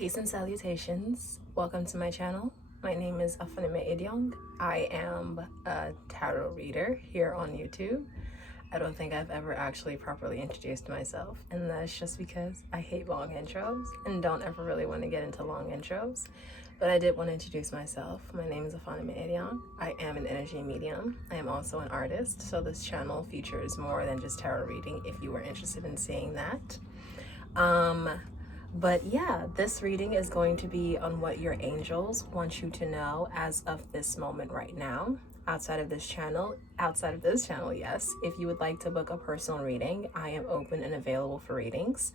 Peace and salutations. Welcome to my channel. My name is Afanime Idyong. I am a tarot reader here on YouTube. I don't think I've ever actually properly introduced myself, and that's just because I hate long intros and don't ever really want to get into long intros. But I did want to introduce myself. My name is Afanime Idyong. I am an energy medium. I am also an artist, so this channel features more than just tarot reading if you were interested in seeing that. But yeah, this reading is going to be on what your angels want you to know as of this moment right now. Outside of this channel, yes. If you would like to book a personal reading, I am open and available for readings.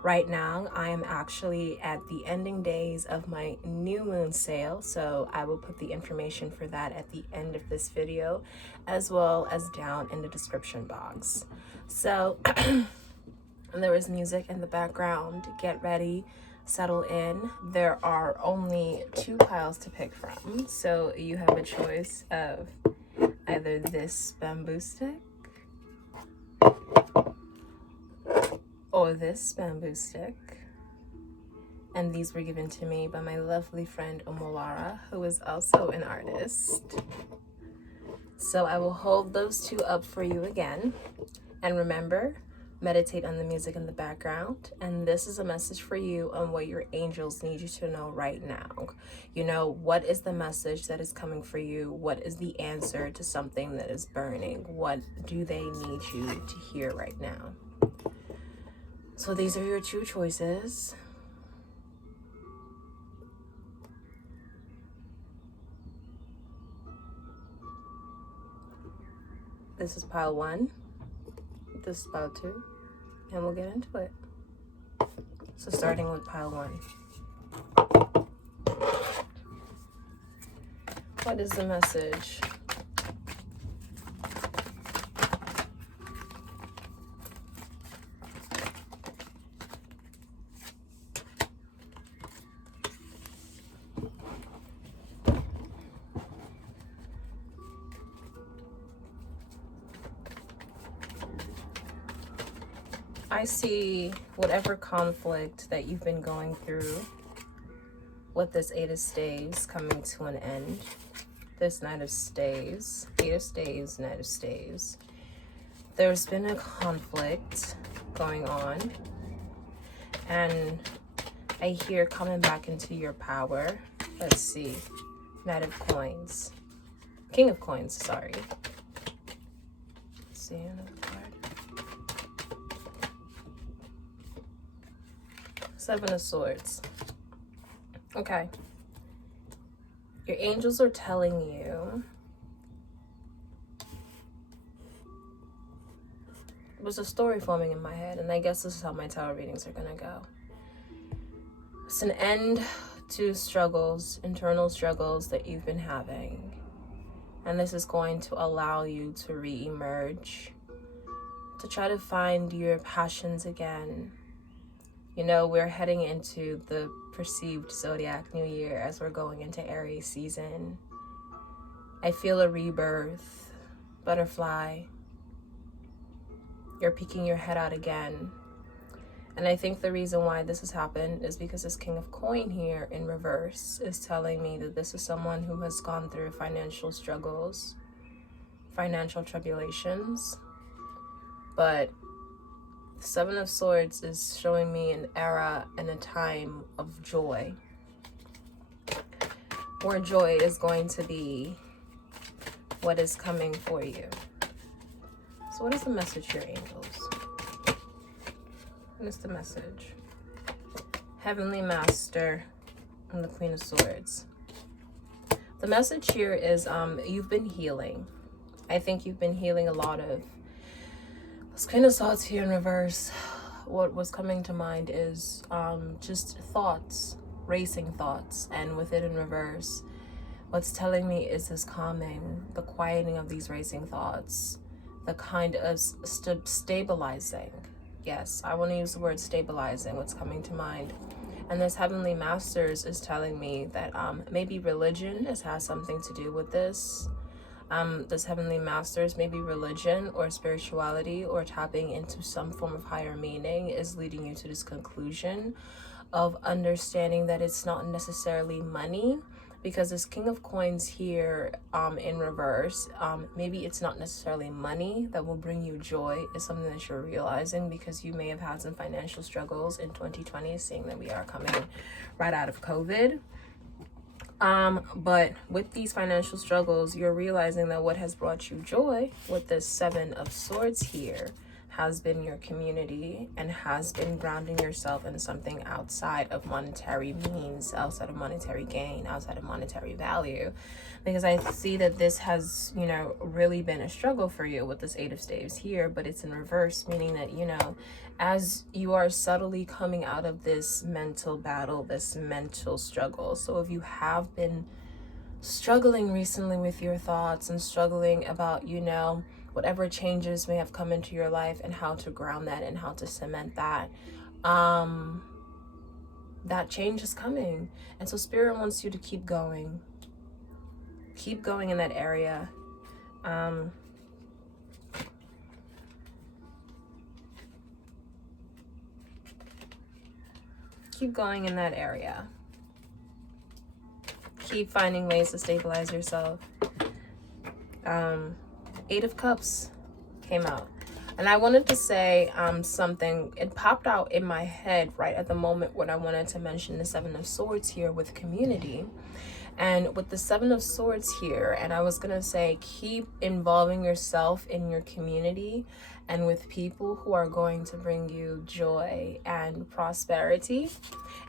Right now, I am actually at the ending days of my new moon sale, so I will put the information for that at the end of this video, as well as down in the description box. So, there is music in the background. Get ready, settle in. There are only 2 piles to pick from, so you have a choice of either this bamboo stick or this bamboo stick. And these were given to me by my lovely friend Omolara, who is also an artist. So I will hold those 2 up for you again. And remember, meditate on the music in the background, and this is a message for you on what your angels need you to know right now. You know, what is the message that is coming for you? What is the answer to something that is burning? What do they need you to hear right now? So these are your 2 choices. This is pile 1. This is pile 2, and we'll get into it. So starting with pile 1. What is the message? I see whatever conflict that you've been going through with this 8 of Staves coming to an end. This Knight of Staves, 8 of Staves, Knight of Staves. There's been a conflict going on, and I hear coming back into your power. Let's see, Knight of Coins, King of Coins, sorry. Let's see another card. 7 of Swords. Okay. Your angels are telling you there's a story forming in my head, and I guess this is how my tarot readings are gonna go. It's an end to struggles, internal struggles that you've been having. And this is going to allow you to re-emerge, to try to find your passions again. You know, we're heading into the perceived zodiac new year as we're going into Aries season. I feel a rebirth, butterfly. You're peeking your head out again. And I think the reason why this has happened is because this King of Coin here in reverse is telling me that this is someone who has gone through financial struggles, financial tribulations, but 7 of Swords is showing me an era and a time of joy, where joy is going to be what is coming for you. So what is the message to your angels? What is the message? Heavenly Master and the Queen of Swords. The message here is you've been healing. I think you've been healing a lot of this Queen of Swords here in reverse. What was coming to mind is just thoughts, racing thoughts, and with it in reverse, what's telling me is this calming, the quieting of these racing thoughts, the kind of stabilizing. Yes, I want to use the word stabilizing, what's coming to mind. And this Heavenly Masters is telling me that maybe religion has something to do with this. This Heavenly Masters, maybe religion or spirituality or tapping into some form of higher meaning is leading you to this conclusion of understanding that it's not necessarily money, because this King of Coins here in reverse, maybe it's not necessarily money that will bring you joy, is something that you're realizing, because you may have had some financial struggles in 2020, seeing that we are coming right out of COVID. But with these financial struggles, you're realizing that what has brought you joy with this Seven of Swords here has been your community, and has been grounding yourself in something outside of monetary means, outside of monetary gain, outside of monetary value. Because I see that this has, you know, really been a struggle for you with this Eight of Staves here, but it's in reverse, meaning that, you know, as you are subtly coming out of this mental battle, this mental struggle. So if you have been struggling recently with your thoughts and struggling about, you know, whatever changes may have come into your life, and how to ground that and how to cement that, that change is coming. And so Spirit wants you to keep going in that area. Keep going in that area. Keep finding ways to stabilize yourself. Eight of Cups came out. And I wanted to say something. It popped out in my head right at the moment when I wanted to mention the Seven of Swords here with community. And with the Seven of Swords here, and I was going to say, keep involving yourself in your community and with people who are going to bring you joy and prosperity.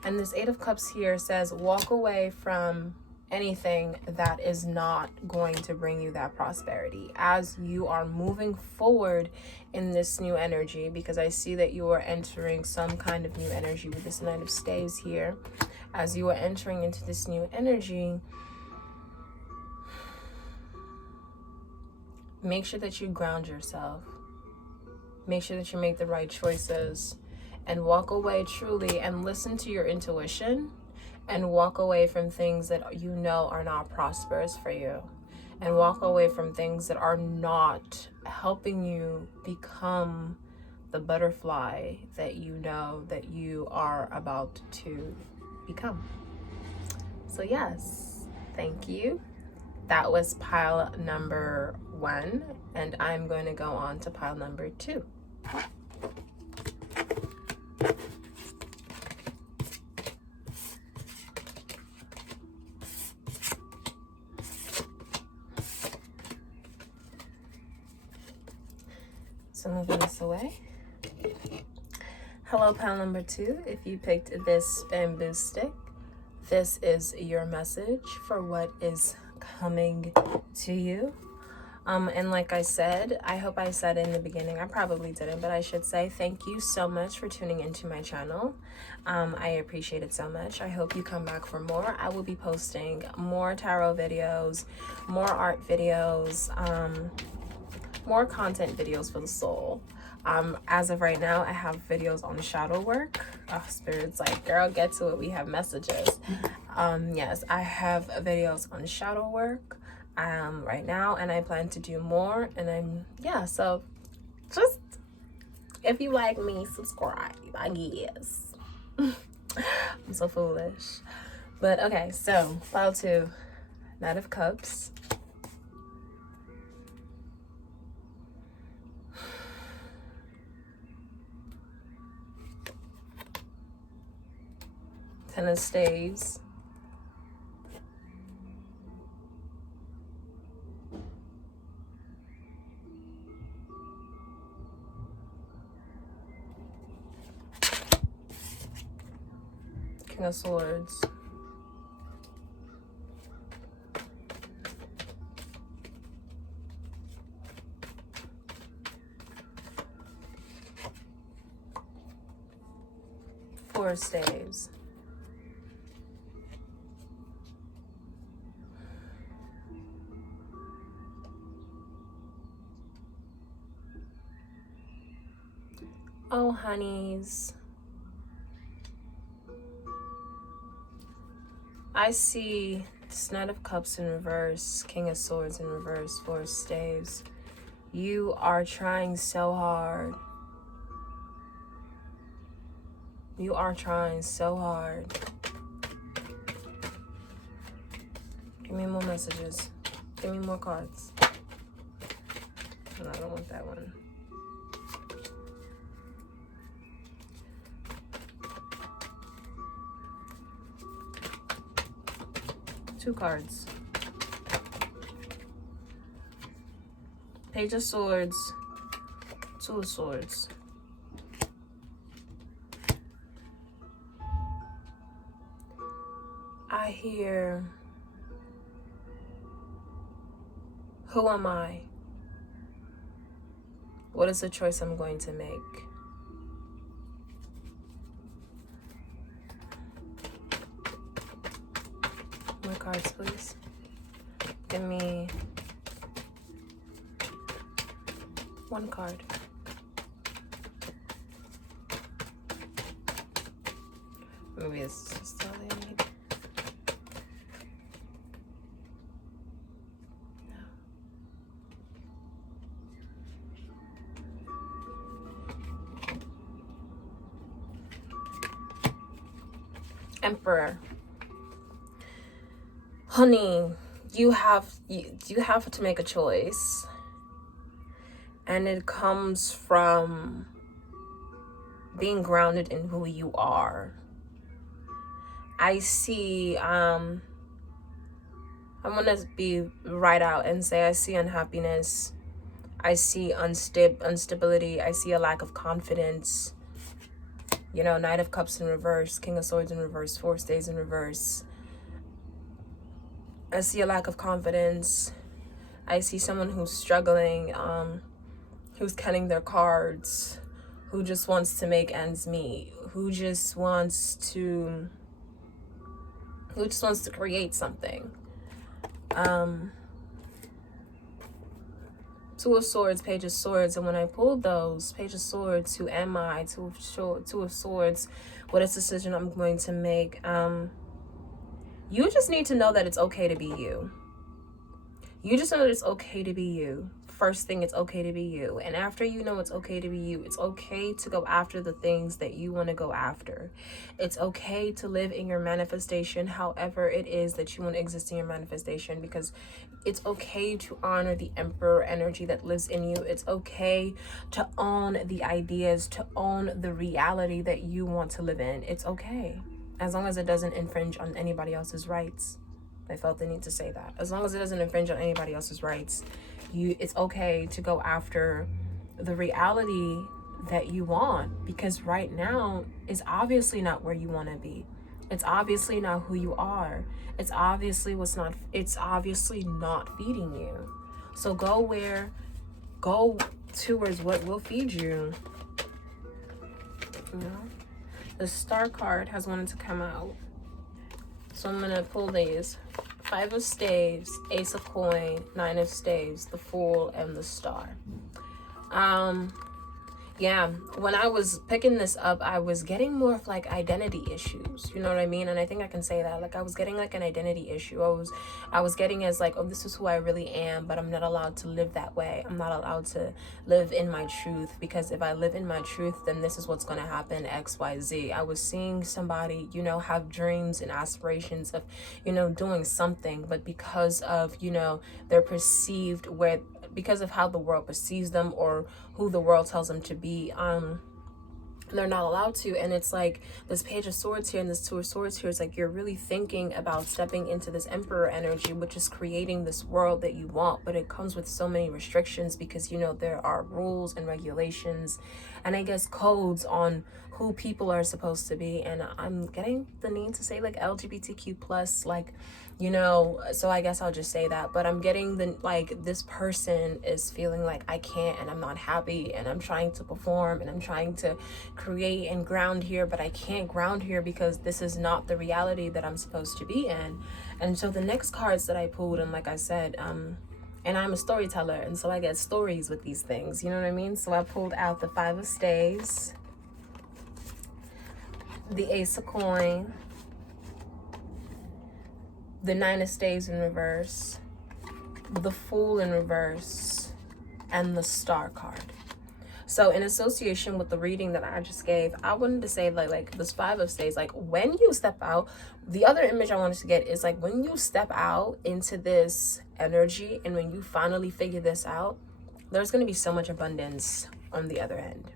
And this Eight of Cups here says, walk away from anything that is not going to bring you that prosperity as you are moving forward in this new energy, because I see that you are entering some kind of new energy with this Knight of Staves here. As you are entering into this new energy, make sure that you ground yourself. Make sure that you make the right choices, and walk away truly and listen to your intuition, and walk away from things that you know are not prosperous for you, and walk away from things that are not helping you become the butterfly that you know that you are about to become. So yes, thank you. That was pile number 1, and I'm going to go on to pile number 2. So moving this away. Hello, pile number 2. If you picked this bamboo stick, this is your message for what is coming to you. And like I said, I hope I said in the beginning, I probably didn't, but I should say thank you so much for tuning into my channel. I appreciate it so much. I hope you come back for more. I will be posting more tarot videos, more art videos, more content videos for the soul. As of right now, I have videos on shadow work. Oh, Spirit's like, girl, get to it. We have messages. Yes, I have videos on shadow work right now, and I plan to do more. And so just, if you like me, subscribe, I guess. I'm so foolish. But okay, so pile 2, Knight of Cups. Ten of Staves. King of Swords. Four of Staves. Oh, honeys. I see this Knight of Cups in reverse, King of Swords in reverse, Four of Staves. You are trying so hard. You are trying so hard. Give me more messages. Give me more cards. No, I don't want that one. Two cards. Page of Swords. Two of Swords. I hear, who am I? What is the choice I'm going to make? More cards, please. Give me one card. Maybe it's just all they need. Emperor. Honey, you have to make a choice. And it comes from being grounded in who you are. I see, I'm gonna be right out and say I see unhappiness. I see instability. I see a lack of confidence. You know, Knight of Cups in reverse, King of Swords in reverse, Four of Staves in reverse. I see a lack of confidence. I see someone who's struggling, who's cutting their cards, who just wants to make ends meet, who just wants to create something. Two of Swords, Page of Swords, and when I pulled those, Page of Swords, who am I? Two of Swords, what is the decision I'm going to make? You just need to know that it's okay to be you. You just know that it's okay to be you. First thing, it's okay to be you. And after you know it's okay to be you, it's okay to go after the things that you want to go after. It's okay to live in your manifestation, however it is that you want to exist in your manifestation, because it's okay to honor the Emperor energy that lives in you. It's okay to own the ideas, to own the reality that you want to live in. It's okay, as long as it doesn't infringe on anybody else's rights. I felt the need to say that. As long as it doesn't infringe on anybody else's rights, it's okay to go after the reality that you want, because right now is obviously not where you want to be. It's obviously not who you are. It's obviously not feeding you. So go towards what will feed you. You know? The Star card has wanted to come out. So I'm gonna pull these. Five of Staves, Ace of Coin, Nine of Staves, the Fool, and the Star. Yeah, when I was picking this up, I was getting more of like identity issues, you know what I mean? And I think I can say that, like I was getting like an identity issue. I was getting as like, oh, this is who I really am, but I'm not allowed to live that way. I'm not allowed to live in my truth, because if I live in my truth, then this is what's going to happen, XYZ. I was seeing somebody, you know, have dreams and aspirations of, you know, doing something, but because of, you know, their perceived because of how the world perceives them or who the world tells them to be, they're not allowed to. And it's like this Page of Swords here and this Two of Swords here, it's like you're really thinking about stepping into this Emperor energy, which is creating this world that you want, but it comes with so many restrictions, because you know there are rules and regulations and I guess codes on who people are supposed to be. And I'm getting the need to say like LGBTQ plus, like, you know, so I guess I'll just say that. But I'm getting this person is feeling like I can't, and I'm not happy, and I'm trying to perform and I'm trying to create and ground here, but I can't ground here because this is not the reality that I'm supposed to be in. And so the next cards that I pulled, and like I said, and I'm a storyteller, and so I get stories with these things, you know what I mean? So I pulled out the Five of Staves, the Ace of Coin, the Nine of Staves in reverse, the Fool in reverse, and the Star card. So in association with the reading that I just gave, I wanted to say like this 5 of Spades, like when you step out, the other image I wanted to get is like when you step out into this energy and when you finally figure this out, there's going to be so much abundance on the other end.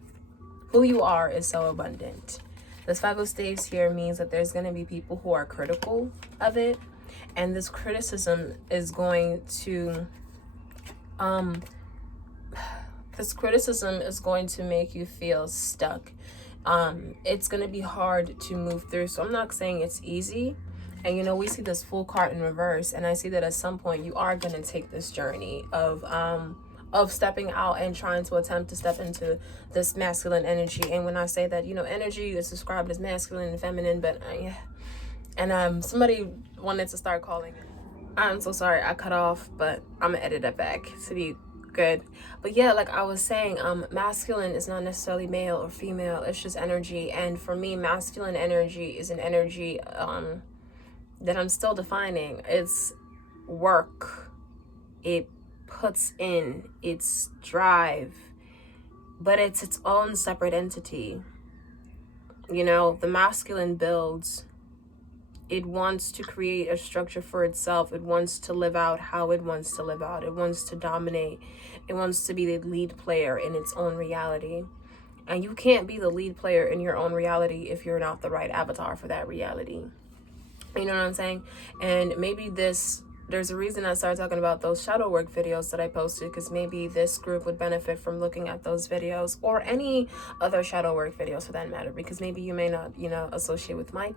Who you are is so abundant. This 5 of Spades here means that there's going to be people who are critical of it, and this criticism is going to make you feel stuck. It's going to be hard to move through. So I'm not saying it's easy. And you know, we see this Fool card in reverse, and I see that at some point you are going to take this journey of stepping out and trying to attempt to step into this masculine energy. And when I say that, you know, energy is described as masculine and feminine, but yeah. And somebody wanted to start calling it. I'm so sorry I cut off, but I'm gonna edit it back to be good. But yeah, like I was saying, masculine is not necessarily male or female, it's just energy. And for me, masculine energy is an energy that I'm still defining. It's work, it puts in its drive, but it's its own separate entity. You know, the masculine builds. It wants to create a structure for itself. It wants to live out how it wants to live out. It wants to dominate. It wants to be the lead player in its own reality. And you can't be the lead player in your own reality if you're not the right avatar for that reality. You know what I'm saying? And maybe there's a reason I started talking about those shadow work videos that I posted, because maybe this group would benefit from looking at those videos, or any other shadow work videos for that matter, because maybe you may not, you know, associate with my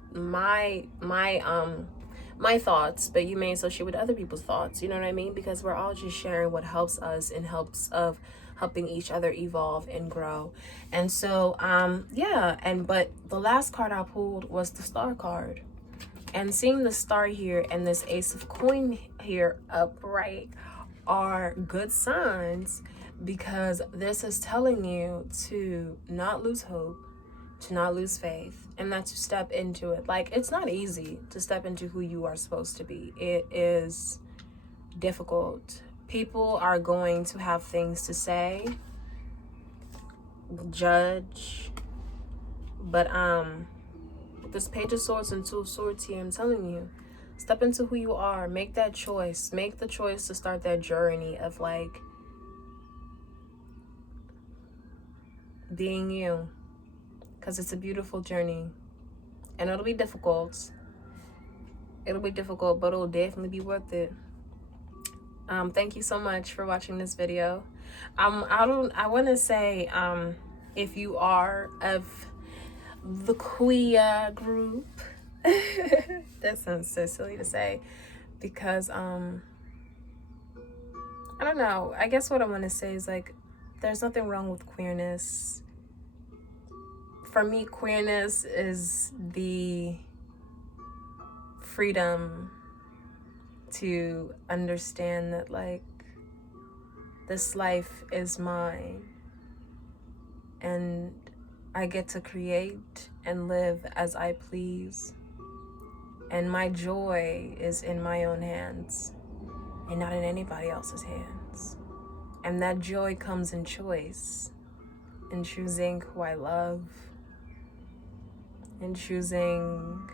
thoughts, but you may associate with other people's thoughts. You know what I mean? Because we're all just sharing what helps us and helps of helping each other evolve and grow. And so yeah, but the last card I pulled was the Star card. And seeing the star here and this Ace of Coin here upright are good signs, because this is telling you to not lose hope, to not lose faith, and not to step into it. Like, it's not easy to step into who you are supposed to be. It is difficult. People are going to have things to say, judge, but this Page of Swords and Two of Swords here, I'm telling you, step into who you are. Make that choice. Make the choice to start that journey of like being you, because it's a beautiful journey, and it'll be difficult. It'll be difficult, but it'll definitely be worth it. Thank you so much for watching this video. I want to say, if you are of the queer group, that sounds so silly to say, because I don't know, I guess what I want to say is like, there's nothing wrong with queerness. For me, queerness is the freedom to understand that like this life is mine, and I get to create and live as I please. And my joy is in my own hands and not in anybody else's hands. And that joy comes in choice, in choosing who I love, in choosing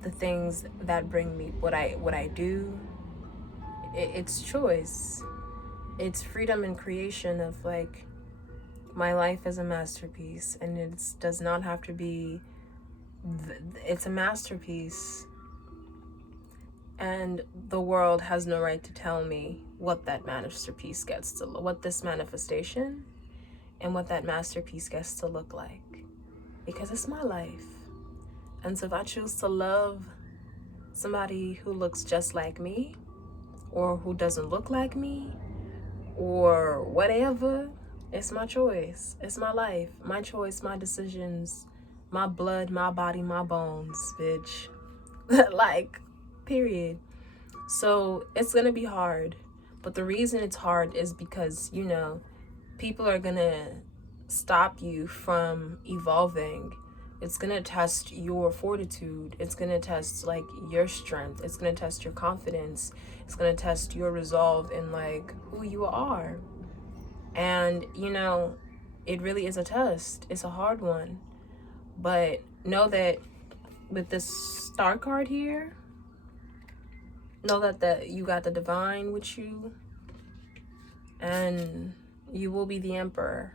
the things that bring me what I do. It's choice. It's freedom and creation of like, my life is a masterpiece, and it does not have to be, it's a masterpiece, and the world has no right to tell me what that masterpiece gets to, what this manifestation and what that masterpiece gets to look like, because it's my life. And so if I choose to love somebody who looks just like me, or who doesn't look like me, or whatever, it's my choice. It's my life, my choice, my decisions, my blood, my body, my bones, bitch. Like, period. So it's gonna be hard, but the reason it's hard is because, you know, people are gonna stop you from evolving. It's gonna test your fortitude. It's gonna test like your strength. It's gonna test your confidence. It's gonna test your resolve in like who you are. And, you know, it really is a test. It's a hard one. But know that with this star card here, know that you got the divine with you, and you will be the emperor.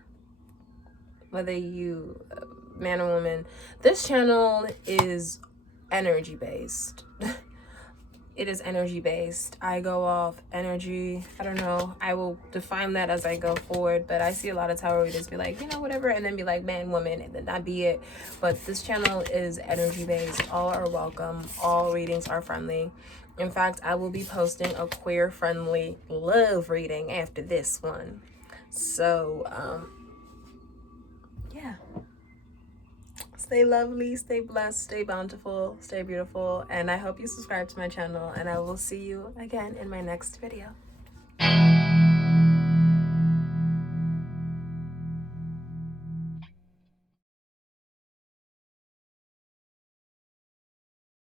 Whether you, man or woman, this channel is energy based. It is energy based. I go off energy. I don't know. I will define that as I go forward. But I see a lot of tarot readers be like, you know, whatever, and then be like, man, woman, and then that be it. But this channel is energy based. All are welcome. All readings are friendly. In fact, I will be posting a queer friendly love reading after this one. So, yeah. Stay lovely, stay blessed, stay bountiful, stay beautiful, and I hope you subscribe to my channel, and I will see you again in my next video.